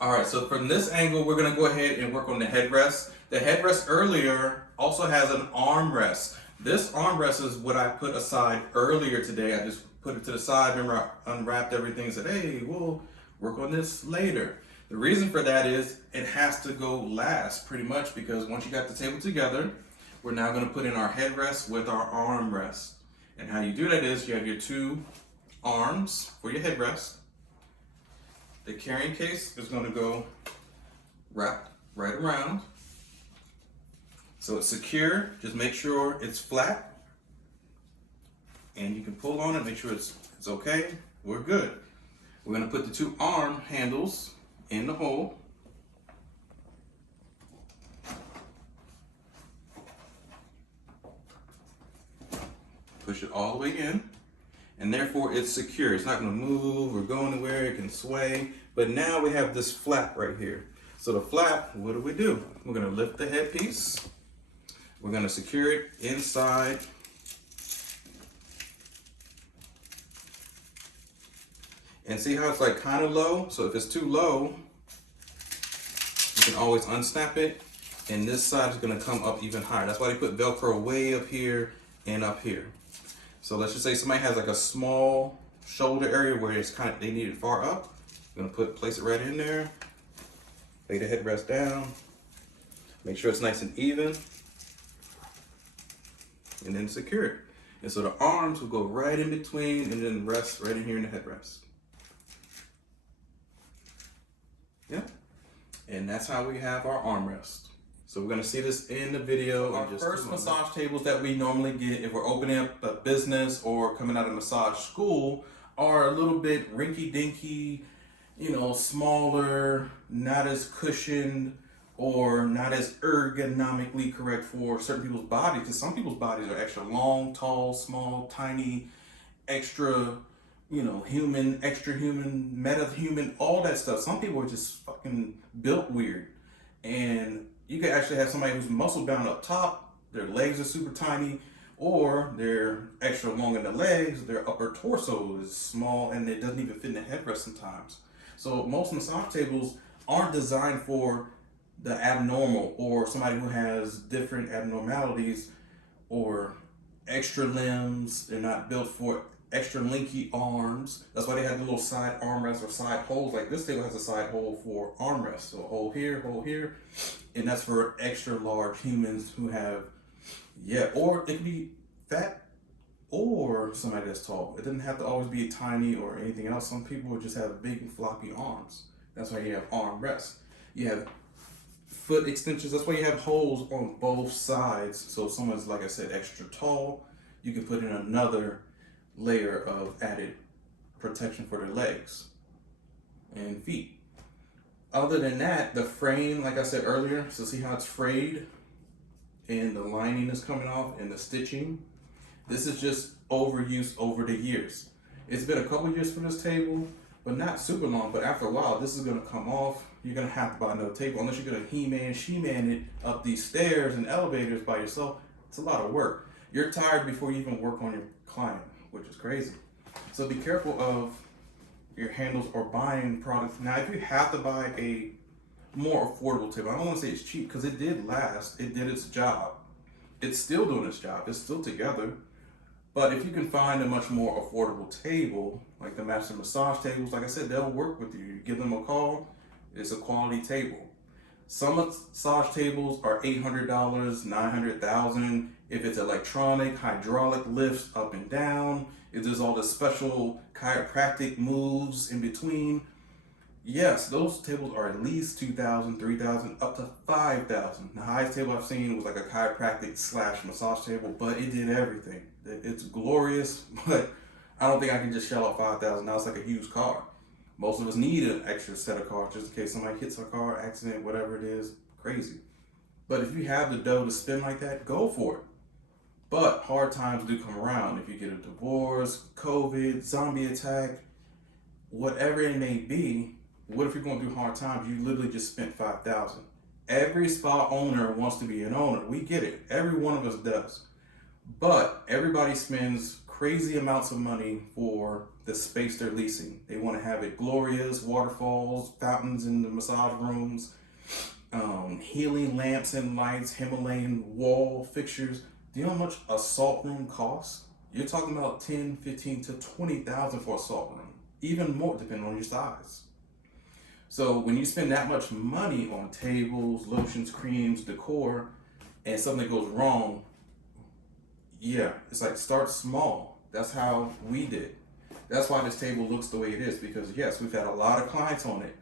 All right, so from this angle, we're gonna go ahead and work on the headrest. The headrest earlier also has an armrest. This armrest is what I put aside earlier today. I just put it to the side. Remember, I unwrapped everything and said, hey, we'll work on this later. The reason for that is it has to go last pretty much because once you got the table together, we're now gonna put in our headrest with our armrest. And how you do that is you have your two arms for your headrest. The carrying case is going to go wrapped right around. So it's secure. Just make sure it's flat. And you can pull on it, make sure it's okay. We're good. We're going to put the two arm handles in the hole. Push it all the way in. And therefore it's secure. It's not gonna move or go anywhere, it can sway. But now we have this flap right here. So the flap, what do? We're gonna lift the headpiece. We're gonna secure it inside. And see how it's like kind of low? So if it's too low, you can always unsnap it. And this side is gonna come up even higher. That's why they put Velcro way up here and up here. So let's just say somebody has like a small shoulder area where it's kind of, they need it far up. I'm gonna place it right in there. Lay the headrest down. Make sure it's nice and even. And then secure it. And so the arms will go right in between and then rest right in here in the headrest. Yeah. And that's how we have our armrest. So we're gonna see this in the video. Our first massage tables that we normally get if we're opening up a business or coming out of massage school are a little bit rinky-dinky, you know, smaller, not as cushioned, or not as ergonomically correct for certain people's bodies. Because some people's bodies are extra long, tall, small, tiny, extra, you know, human, extra human, meta-human, all that stuff. Some people are just fucking built weird. And you could actually have somebody who's muscle bound up top, their legs are super tiny, or they're extra long in the legs, their upper torso is small, and it doesn't even fit in the headrest sometimes. So most massage tables aren't designed for the abnormal or somebody who has different abnormalities or extra limbs. They're not built for extra linky arms. That's why they have the little side armrests or side holes. Like this table has a side hole for armrest. So a hole here, and that's for extra large humans who have, yeah, or it could be fat or somebody that's tall. It doesn't have to always be tiny or anything else. Some people just have big floppy arms. That's why you have armrests. You have foot extensions. That's why you have holes on both sides. So if someone's, like I said, extra tall, you can put in another layer of added protection for their legs and feet. Other than that, the frame, like I said earlier, so see how it's frayed and the lining is coming off and the stitching. This is just overuse over the years. It's been a couple years for this table, but not super long. But after a while, this is gonna come off. You're gonna have to buy another table unless you're gonna He-Man, She-Man it up these stairs and elevators by yourself. It's a lot of work. You're tired before you even work on your client, which is crazy. So be careful of your handles or buying products. Now, if you have to buy a more affordable table, I don't want to say it's cheap because it did last. It did its job. It's still doing its job. It's still together. But if you can find a much more affordable table, like the Master Massage tables, like I said, they'll work with you. You give them a call, it's a quality table. Some massage tables are $800, $900,000. If it's electronic, hydraulic lifts up and down, if there's all the special chiropractic moves in between, yes, those tables are at least $2,000, $3,000, up to $5,000. The highest table I've seen was like a chiropractic / massage table, but it did everything. It's glorious, but I don't think I can just shell out $5,000. Now it's like a used car. Most of us need an extra set of cars just in case somebody hits a car, accident, whatever it is, crazy. But if you have the dough to spend like that, go for it. But hard times do come around. If you get a divorce, COVID, zombie attack, whatever it may be, what if you're going through hard times? You literally just spent $5,000. Every spa owner wants to be an owner. We get it. Every one of us does. But everybody spends crazy amounts of money for the space they're leasing. They want to have it glorious, waterfalls, fountains in the massage rooms, healing lamps and lights, Himalayan wall fixtures. Do you know how much a salt room costs? You're talking about 10, 15 to 20,000 for a salt room, even more depending on your size. So when you spend that much money on tables, lotions, creams, decor, and something goes wrong, yeah, it's like start small. That's how we did. That's why this table looks the way it is, because yes, we've had a lot of clients on it.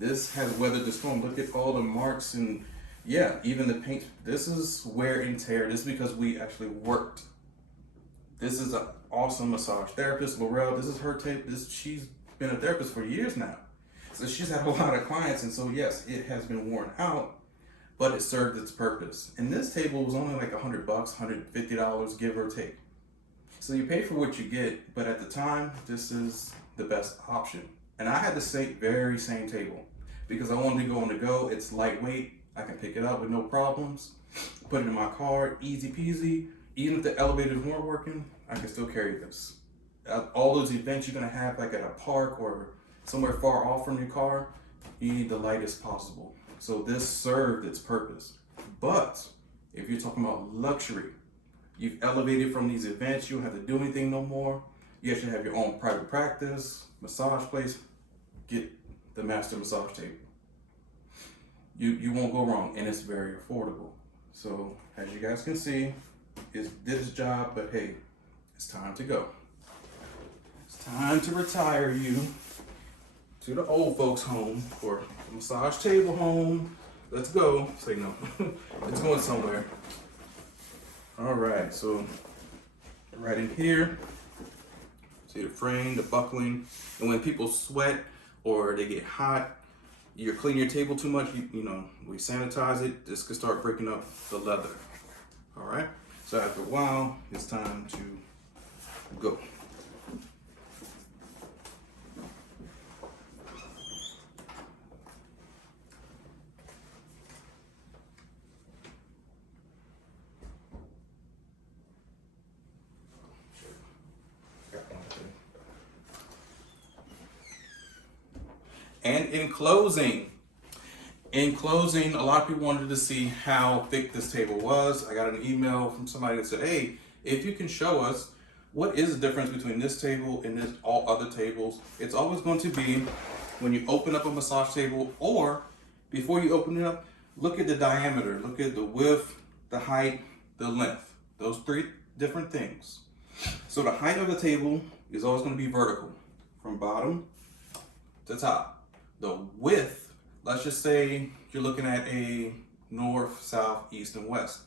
This has weathered the storm. Look at all the marks and yeah, even the paint. This is wear and tear. This is because we actually worked. This is an awesome massage therapist, Laurel. This is her tape. She's been a therapist for years now. So she's had a lot of clients, and so yes, it has been worn out, but it served its purpose. And this table was only like $100, $150, give or take. So you pay for what you get, but at the time, this is the best option. And I had the very same table because I wanted to go on the go. It's lightweight. I can pick it up with no problems. Put it in my car, easy peasy. Even if the elevators weren't working, I can still carry this. All those events you're gonna have like at a park or somewhere far off from your car, you need the lightest possible. So this served its purpose. But if you're talking about luxury, you've elevated from these events, you don't have to do anything no more. You actually have your own private practice, massage place, get the master massage table. You won't go wrong, and it's very affordable. So as you guys can see, it did its job, but hey, it's time to go. It's time to retire you to the old folks home or massage table home. Let's go. Say no. It's going somewhere. All right, so right in here, see the frame, the buckling, and when people sweat or they get hot, you clean your table too much, you know, we sanitize it, this could start breaking up the leather. All right, so after a while, it's time to go. And in closing, a lot of people wanted to see how thick this table was. I got an email from somebody that said, hey, if you can show us what is the difference between this table and this all other tables. It's always going to be when you open up a massage table, or before you open it up, look at the diameter, look at the width, the height, the length, those three different things. So the height of the table is always going to be vertical from bottom to top. The width, let's just say you're looking at a north, south, east, and west.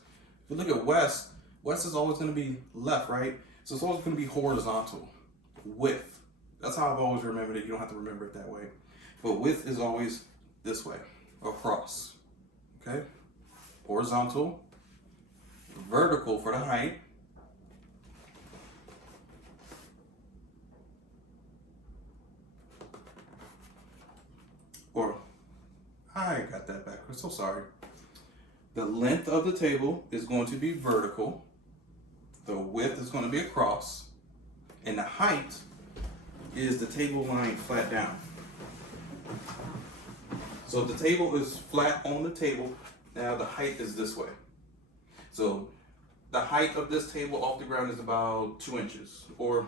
If you look at west is always going to be left, right? So it's always going to be horizontal. Width, that's how I've always remembered it. You don't have to remember it that way. But width is always this way, across, okay? Horizontal, vertical for the height, or I got that backwards, so sorry. The length of the table is going to be vertical, the width is going to be across, and the height is the table lying flat down. So if the table is flat on the table, now the height is this way. So the height of this table off the ground is about 2 inches, or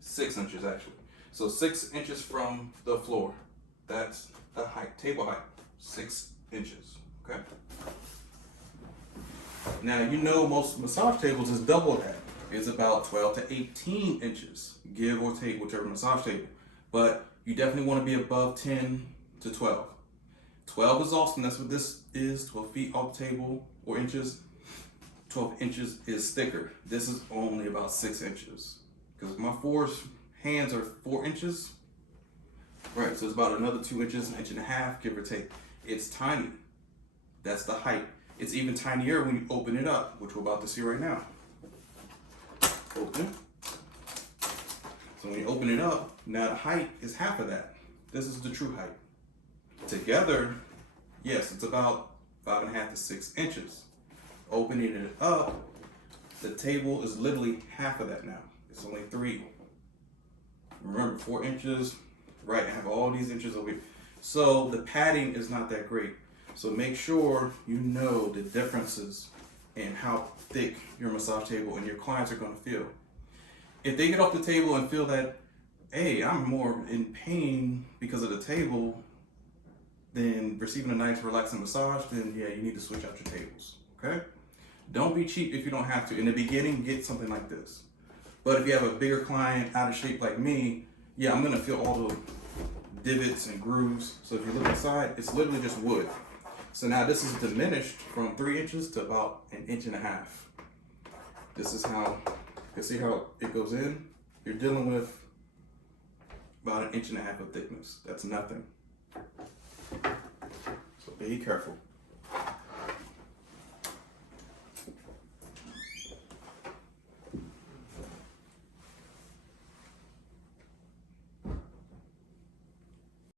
6 inches actually. So 6 inches from the floor. That's the height, table height, 6 inches, okay? Now, you know most massage tables is double that. It's about 12 to 18 inches, give or take, whichever massage table. But you definitely want to be above 10 to 12. 12 is awesome, that's what this is, 12 feet off the table, or inches. 12 inches is thicker. This is only about 6 inches. Because my hands are 4 inches, right, so it's about another 2 inches, an inch and a half, give or take. It's tiny. That's the height. It's even tinier when you open it up, which we're about to see right now. Open. So when you open it up, now the height is half of that. This is the true height. Together, yes, it's about 5.5 to 6 inches. Opening it up, the table is literally half of that now. It's only 3. Remember, 4 inches, right? I have all these inches over here. So the padding is not that great. So make sure you know the differences in how thick your massage table and your clients are going to feel. If they get off the table and feel that, hey, I'm more in pain because of the table than receiving a nice relaxing massage, then yeah, you need to switch out your tables, okay? Don't be cheap if you don't have to. In the beginning, get something like this. But if you have a bigger client out of shape like me, yeah, I'm gonna feel all the divots and grooves. So if you look inside, it's literally just wood. So now this is diminished from 3 inches to about 1.5 inches. This is how, you can see how it goes in. You're dealing with about 1.5 inches of thickness. That's nothing. So be careful.